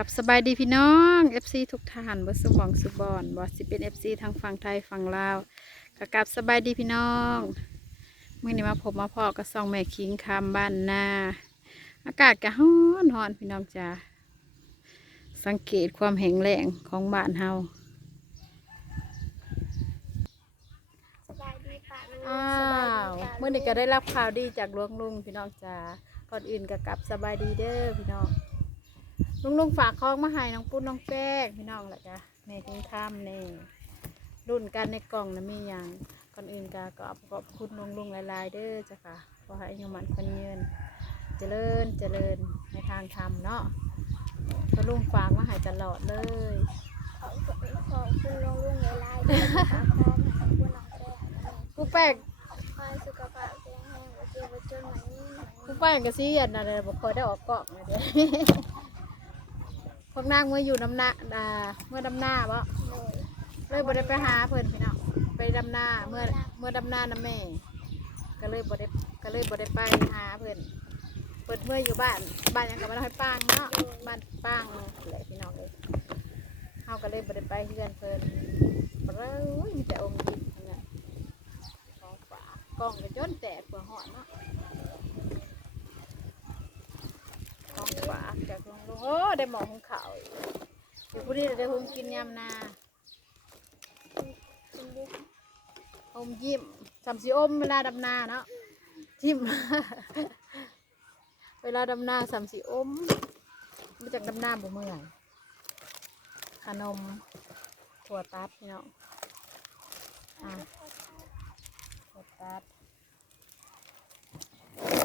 กับสบายดีพี่น้อง FC ทุกท่านบ่สุหมองสุบอนบ่สิเป็น FC ทางฝั่งไทยฝั่งลาวกับกับสบายดีพี่น้องมื่อนี้มาพบมาพอกับซองแม่คิงคำบ้านนาอากาศก็ร้อนร้อนพี่น้องจ้าสังเกตความแห้งแล้งของบ้านเฮาสบายดีป่ะลุงอ้าวเมื่อนี้ก็ได้รับข่าวดีจากหลวงลุงพี่น้องจ้าก่อนอื่นก็กลับสบายดีเด้อพี่น้อง ลุงลุงฝากของมาให้น้องปุ้นน้องแป้งพี่น้องแหละจ้ะแม่ทิ้งข้ามนี่รุ่นกันในกล่องนะมีอย่างก่อนอื่นก็ก็ขอบคุณลุงลุงหลายๆเด้อจ้ะค่ะขอให้อายุมันคนยืนเจริญเจริญในทางธรรมเนาะก็ลุงฝากมาให้ตลอดเลยขอบคุณขอบคุณลุงลุงหลายๆที่ฝากของขอบคุณน้องแป้งกูแป้งขอให้สุขภาพแข็งแรงและเจ็บจนวันนี้กูแป้งก็ซีอันนั้นเลยบอกคอยได้ออกเกาะเลยเด้อ พวกนางเมื่ออยู่น้ำหน้าอ่าเมื่อดำหน้าบ่โดยเลยบ่ได้ไปหาเพิ่นพี่น้องไปดำนาเมื่อเมื่อดำนาน้ำแม่ ก็เลยบ่ได้ก็เลยบ่ได้ไปหาเพิ่นเปิดเมื่ออยู่บ้านบ้านยังก็บ่ได้ให้ป้างเนาะบ้านป้างแหละพี่น้องเลยเฮาก็เลยบ่ได้ไปเฮือนเพิ่นบ่ได้ยมีแต่อมยิ้มทั้งนั้นของฝากกล้องก็จนแตกกว่าหอดเนาะของ ฝากจากลุงลุงโอ้ได้หมอหุงข้าวอีกเดี๋ยวพรุ่งนี้ได้หุงกินยามนาคุงอมยิ้มสามสีอมเวลาดำนาเนาะจิ้มเวลาดำนาสามสีอมมาจากดำนาบ่เมื่อยขนมถั่วตัดพี่น้องอะถั่วตัด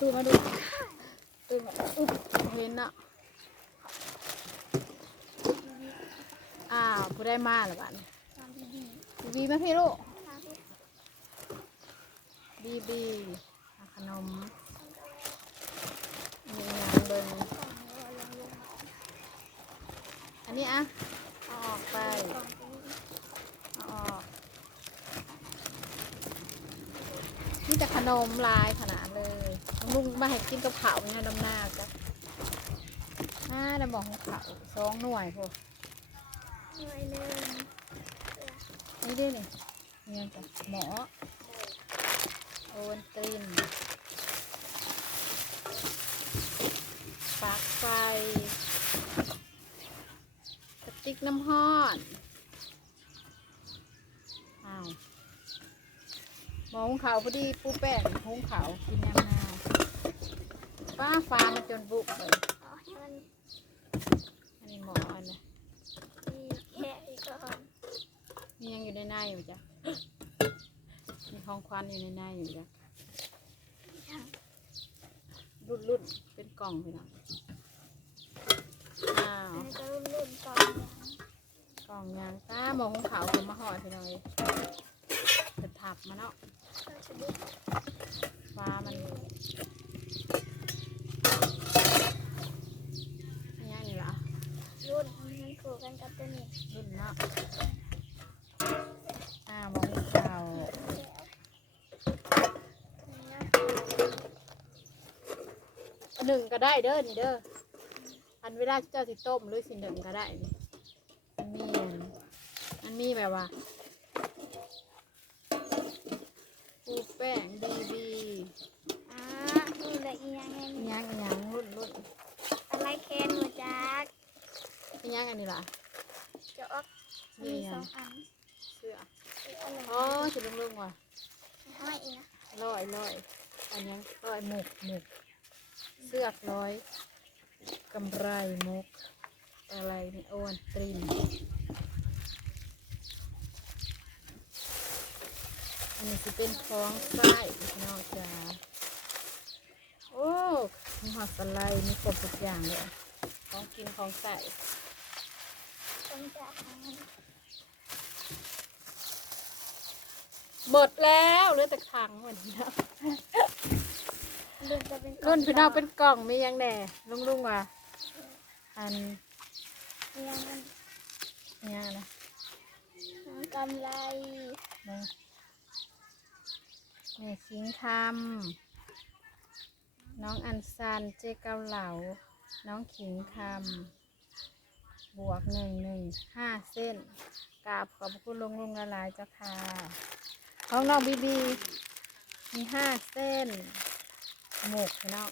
ดูมาดู ดูมอุ๊บเห็นเนาะอ้าวผู้ได้มาหรือเปล่าทำดีวีไหมพี่ลูกบีบีขนมมีอย่างเบิงของอันนี้อะออกไปออกนี่แต่ขนมลายขนาด ลุงมาให้กินกับข้าวเนี่ยดำนาจ้ะน่าดำบอกของข้าวสองหน่วยพวกหน่วยหนึ่งนี่ด้วยนี่เนี่ยจ้ะหมอโอนตรินปลักไฟกระติกน้ำห้อนอ้าวหมอหุงขาวพอดีปูแป้งหุงขาวกินยำ นาป้าฟ้ามันจนบุกเลยอ๋อให้มันอันนี้หมออันนะดีแค่อีกก่อนมียังอยู่ในหน้าอยู่จ้ะมีของควันอยู่ในหน้าอยู่จ้ะรุ่นรุ่นๆเป็นกล่องไปนะอ้าวอันนี้ก็รุ่นรุ่นๆก่อนกล่องยางตาหมอหุงขาวผมมาห่อไปหน่อยเป็นถักมาเนาะ ก็จะดีฟ้ามันอันยังนี่ละ รุ่นมันคู่กันกับตัวนี้ รุ่ นเนาะอ้าวหมอหุงขาวหนึ่งก็ได้เด้อนี่เด้อ อันเวลาเจ้าสิต้มหรือสิหนึ่งก็ได้นี่มันมีอันมันมีแบบว่าปูแป้งบีบีอ่านี่ละอีหยังไงอินี่หยังอิหยังรุ่นรุ่นอะไรแคนหัวจักอิหยังอันนี้ล่ะจะออก มีสองอันเสื้ออีกอันหนึ่งอ๋อสุดลุงๆว่ะห้อยอีกนะร้อยร้อยอันยังร้อยหมกหมกเสื้อกร้อยกำไรหมก อะไรนี่โอนตรินอันนี้จะเป็นท้องไส้พี่น้องจ้าโอ้มีหอดสไลด์มีครบทุกอย่างเลยของกินของใส่ต้องจะหามัน หมดแล้วเหลือแต่ถังเหมือนนี้นะรุ่นจะเป็นรุ่นพี่น้องเป็นกล่องมียังแหน่ลุงลุงๆว่ะอันอีหยังมันนี้นะกำไรนะแม่คิงคำน้องอันซันเจเกาเหลา น้องขิงคบวกหนึ่งหนึ่งห้าเส้นกราบขอบพระคุณลุงลุงละลายๆเจ้าค่ะ ของน้องบีบี มีห้าเส้น หมกพี่น้อง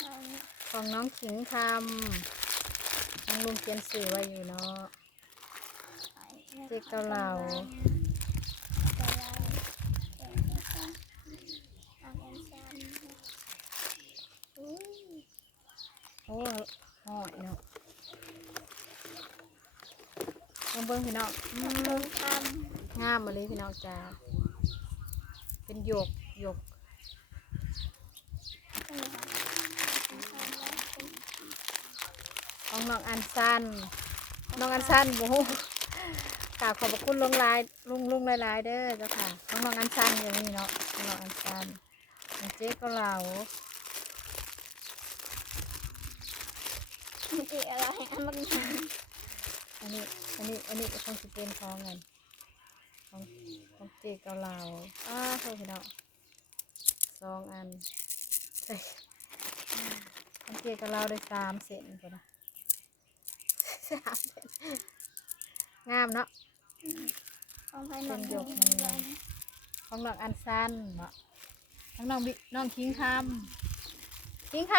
เอาเนี่ยของน้องขิงคำน้องลุงเขียนสื่อไว้อยู่เนาะเจ๊เกาเหลาเกาเหลาแกงเห็ดฟางเอาแกงซ้ำอุ้ยโอ้หอดเนาะลองเบิ้งพี่น้องลมงท งามมาเลยพี่น้องจ้าเป็นหยกหยกำนี่ค่ะลงทำแล้วเป็นของน้องอันซันน้องอันซันโอ้โหกราบขอบพระคุณลุงหลายลุงลุงหลายๆเด้อเจ้าค่ะของน้องอันซันอย่างนี้เนาะของน้องอันซันของเจ๊ก็เหลามันเจอะไรอันมันอันนี้อันนี้อันนี้ก็คงจะเป็นของเงิน ของของเจ๊ก็เหลาอ้าโทษพี่น้องสองอันใช่ของเจ๊ก็เหลาได้สามเซนก็นะสามเซนงามเนาะของไผ่หมักเป็นหยกมันเลยของน้องอันซันเนาะของน้องบิน้องคิงคำคิงค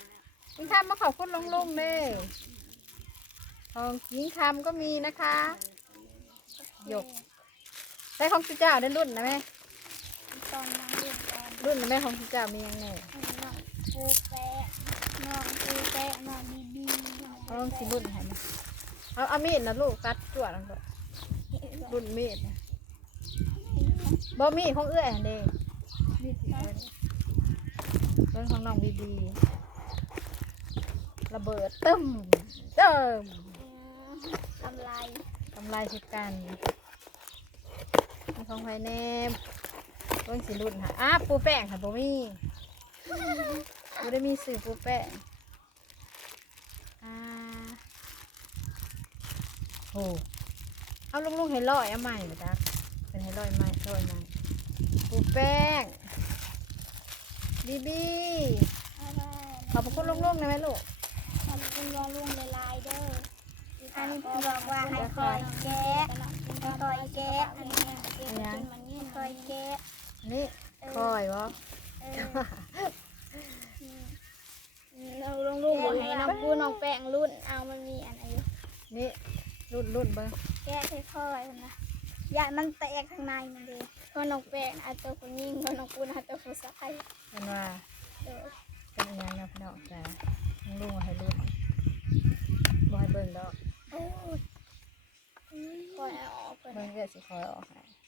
ำคิงคำมาขอบคุณลุงลุงเด้อของคิงคำก็มีนะคะหยก ใช้ของจุเจ้าได้รุ่นนะแม่ตอนน้ำเดือดตอนรุ่นนะแม่ของจุเจ้ามียังไงน้องปูแปะน้องปูแปะน้องบีบีน้องเอาลองสิรุ่นให้มาเอาเอามีดนะลูกตัดจวดลงไปรุ่นมีดนะบ่มีดของเอื้อยหั่นเด้มีดสิเอื้อยเรื่องของน้องบีบีระเบิดตึ้มเติมกำไร กำไรชิกัน มีของไฟแนมเบิ่งสิรุ่นค่ะอ้าปูแป้งค่ะบ่มีบ่ได้มีสื่อปูแป้งอ่าโหเอาลุงๆให้ลอยเอาใหม่บ่จ๊ะเป็นให้ลอยใหม่ลอยใหม่ปูแป้งบีบีเอาไว้ขอบพระคุณลุงๆได้ไหมลูกขอบคุณลองลุงในไลน์เด้ออันนี้บอกว่าให้คอยแกะให้คอยแกะอันนี้ กินมันนี่คอยแกะอันนี่คอยวะเออเราลงลุงบอกให้น้องปูน้องแป้งรุ่นเอามันมีอันไหนอยู่นี่รุ่นรุ่นเบิ้งแกะค่อยๆนะอย่ามันแตกข้างในมันเลยก็น้องแป้งเอาตัวผู้หญิงก็น้องปูเอาตัวผู้ชายมันว่าเด้อเป็นอยังไงพี่น้องจ้ะลุงลุงให้รุ่นบ่ให้เบิ่งดอกโอ้ยคอยเอาออกไปเบิ่งเกิดสิคอยออกให้เอา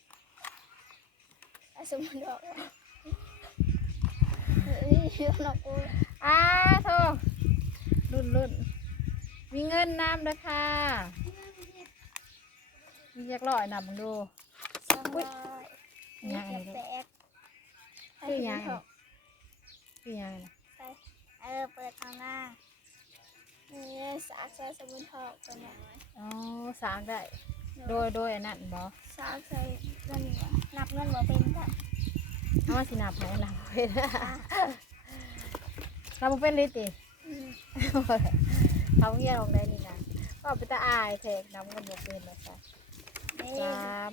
สมมุติออกเฮ้ยน้องปูอ้าโทรุ่นรุ่นมีเงินน้ำเด้อค่ะมีจักร้อยนับมึงดูสองร้อยอิหยังอันเก็บนี้แตกคืออิหยังอันนี้คือหยังนะไปเออเปิดทางหน้านี่สากใส่สมุนทอกตัวเนี้ยอ๋อสร้างได้ โดยโดยอันนั้นบ่สากใส่เงินบ่นับเงินบ่เป็นจ้ะเอามาสินับให้นับบ่เป็นนับบ่เป็นเลยติอืมเขาเงียบลงได้นี่นะก็ไปตาอายแทกน้ำกันบวกเป็นนะจ๊ะนี่สาม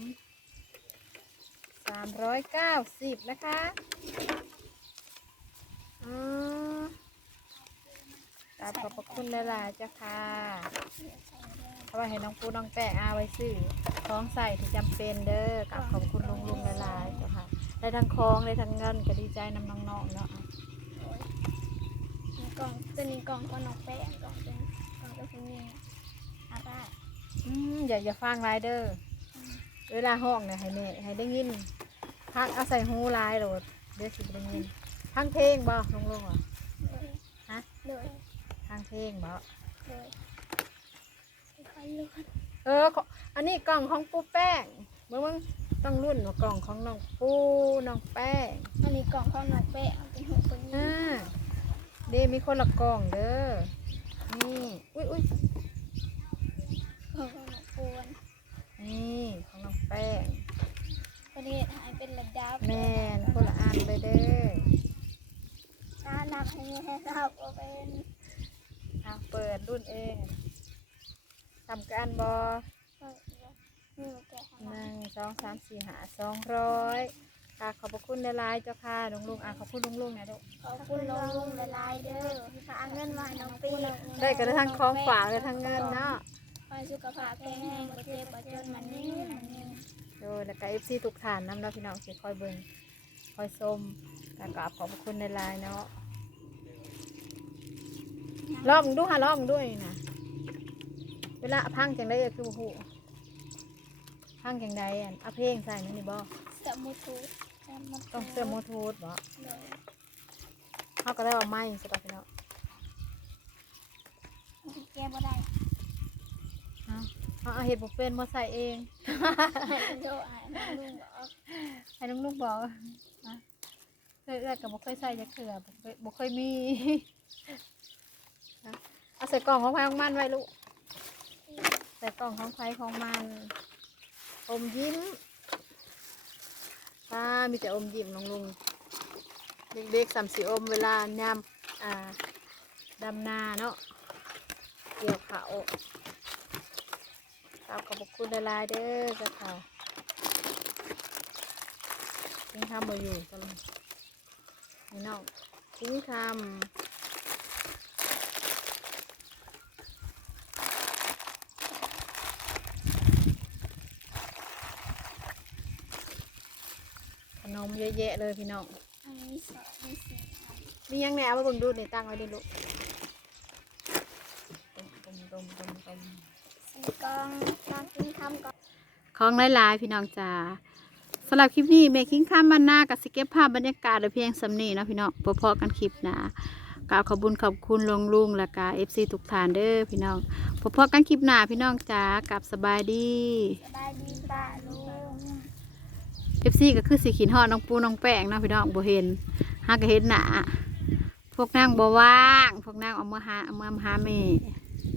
สามร้อยเก้าสิบนะคะอืมกราบขอบพระคุณหลายๆเจ้าค่ะ เอาไว้ให้น้องปูน้องแป้งอาไว้ซื้อของใส่ที่จำเป็นเด้อกราบขอบคุณลุงลุงหลายๆเจ้าค่ะได้ทั้งคองได้ทั้งเงินก็ดีใจนำน้องๆเนาะโอ้ยมีกล่องตัวนี้กล่องก็นอกแป้งกล่องเป็นกล่องก็เป็นนี่เอาได้อืมอย่าอย่าฟังไรเด้อเวลาห้องเนี่ยให้แม่ให้ได้ยินพักเอาใส่หูหลายโหลดเดี๋ยวสิบ่ได้ยินพังเพลงบ่ลงลงอะเลยฮะเลยพังเพลงบ่ เลยค่อยๆเลื่อนเออขออันนี้กล่องของปูแป้งเมื่อมึงต้องรุ่นว่ากล่องของน้องปูน้องแป้งอันนี้กล่องข้าวนอกแป้งเป็นหัวคนนี้อ่าเดมีคนละกล่องเด้อ นี่ อุ้ยอุ้ยกล่องข้าวนอกปูนนี่ของน้องแป้งประเด็หายเป็นระดับแม่นคนละอันเลยเด้อน้านับให้แม่นับว่าเป็นเอาเปิดปิดรุ่นเอง ทำกันบอเออนี่มาแกะให้หมานึ่งสองสามสี่หาสองร้อยค่ะขอบพระคุณในไลน์เจ้าค่ะลุงลุงอะขอบคุณลุงลุงนะลูกขอบคุณน้องลุงละลายเด้อที่ฝากเงินมาให้น้องปีได้กันทั้งของฝากและทั้งเงินเนาะขอให้สุขภาพแข็งแรงบ่เจ็บบ่จนมันนี่มันนี่โดยแล้วก็เอฟซีทุกฐานน้ำเราะพี่น้องสิคอยเบิ่งคอยชมแล้วก็ขอบพระคุณในไลน์เนาะรอบมึงดูค่ะรอบมึงด้วยนะ เวลาพังจังได้คือบ่ฮู้พังจังใดอันเอาเพลงใส่นั่นนี่บ่เสื้อมูทูธต้องเสื้อโมทูธบ่เลยเขาก็ได้เอาไม้ใช่ปะพี่น้องแกะบ่ได้เอาเอาเอาเห็ดบุฟเฟ่ต์มาใส่เองให้โยอ่านน้องลุงบอกให้ลุงลูกบอกนะเคยเอื้อกับบ่เคยใส่จะเขือบ่เคยบ่เคยมีนะเอาใส่กล่องของใครของมันไว้ลูก ใส่กล่องของใครของมันอมยิ้มป้ามีแต่อมยิ้มน้องลุงเด็กๆสามสีอมเวลายามอ่าดำนาเนาะเกี่ยวเขากราบขอบคุณลายเด้อจ้าค่ะทิ้งคำมาอยู่กันนี่น้องทิ้งคำ เยอะแยะเลยพี่น้อง อันนี้สองอันนี้สี่อันมียังแหนเอามาเบิ่งดูนี่ตั้งไว้ดิลูกต้มต้มต้มต้มสี่กล่องนอนกินคำก่อนของหลายๆพี่น้องจ๋าสำหรับคลิปนี้เมคิงข้ามมันหน้ากับสเก็บภาพบรรยากาศไว้เพียงสำนีเนาะพี่น้องพอๆกันคลิปหนะกล่าวขอบคุญขอบคุณลงลุงและกาเอฟซีทุกฐานเด้อพี่น้องพอๆกันคลิปหน้าพี่น้องจ๋ากลับสบายดี สบายดีป้าลุง เอฟซีก็คือสีขินหอดน้องปูน้องแป้งเนาะพี่น้องบ่เห็นหากก็เห็นหนาพวกนางบ่ว่าง พวกนางเอามาหาเอามาหาแม่